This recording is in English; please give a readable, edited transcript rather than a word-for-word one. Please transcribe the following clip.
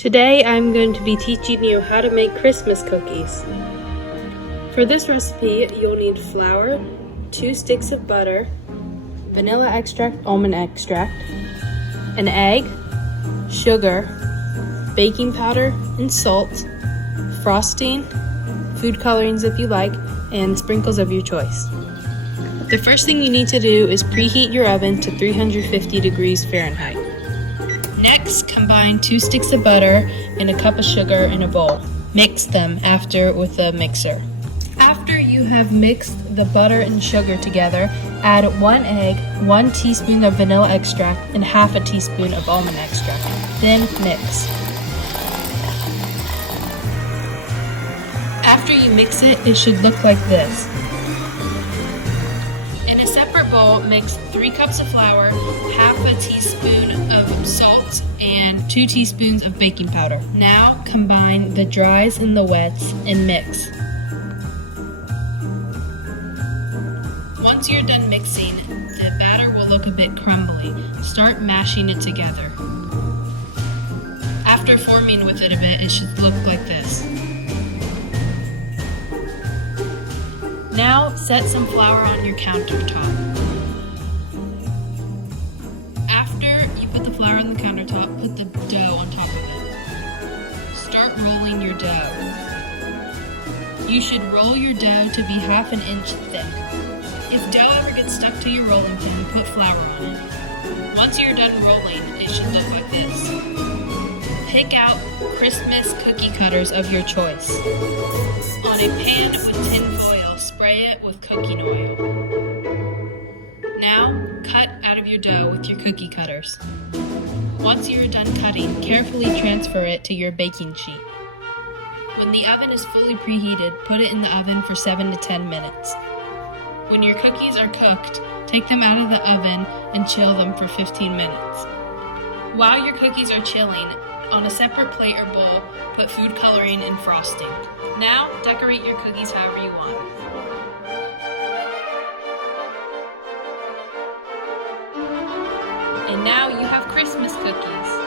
Today I'm going to be teaching you how to make Christmas cookies. For this recipe, you'll need flour, 2 sticks of butter, vanilla extract, almond extract, an egg, sugar, baking powder and salt, frosting, food colorings if you like, and sprinkles of your choice. The first thing you need to do is preheat your oven to 350 degrees Fahrenheit. Next, combine 2 sticks of butter and a cup of sugar in a bowl. Mix them after with a mixer. After you have mixed the butter and sugar together, add 1 egg, 1 teaspoon of vanilla extract, and half a teaspoon of almond extract. Then mix. After you mix it, it should look like this. In a separate bowl, mix 3 cups of flour, half a teaspoon of salt, and 2 teaspoons of baking powder. Now combine the dries and the wets and mix. Once you're done mixing, the batter will look a bit crumbly. Start mashing it together. After forming with it a bit, it should look like this. Now set some flour on your countertop. After you put the flour on the countertop, put the dough on top of it. Start rolling your dough. You should roll your dough to be half an inch thick. If dough ever gets stuck to your rolling pin, put flour on it. Once you're done rolling, it should look like this. Pick out Christmas cookie cutters of your choice. On a pan with tin foil, spray it with cooking oil. Now, cut out of your dough with your cookie cutters. Once you're done cutting, carefully transfer it to your baking sheet. When the oven is fully preheated, put it in the oven for 7 to 10 minutes. When your cookies are cooked, take them out of the oven and chill them for 15 minutes. While your cookies are chilling, on a separate plate or bowl, put food coloring and frosting. Now, decorate your cookies however you want. And now you have Christmas cookies.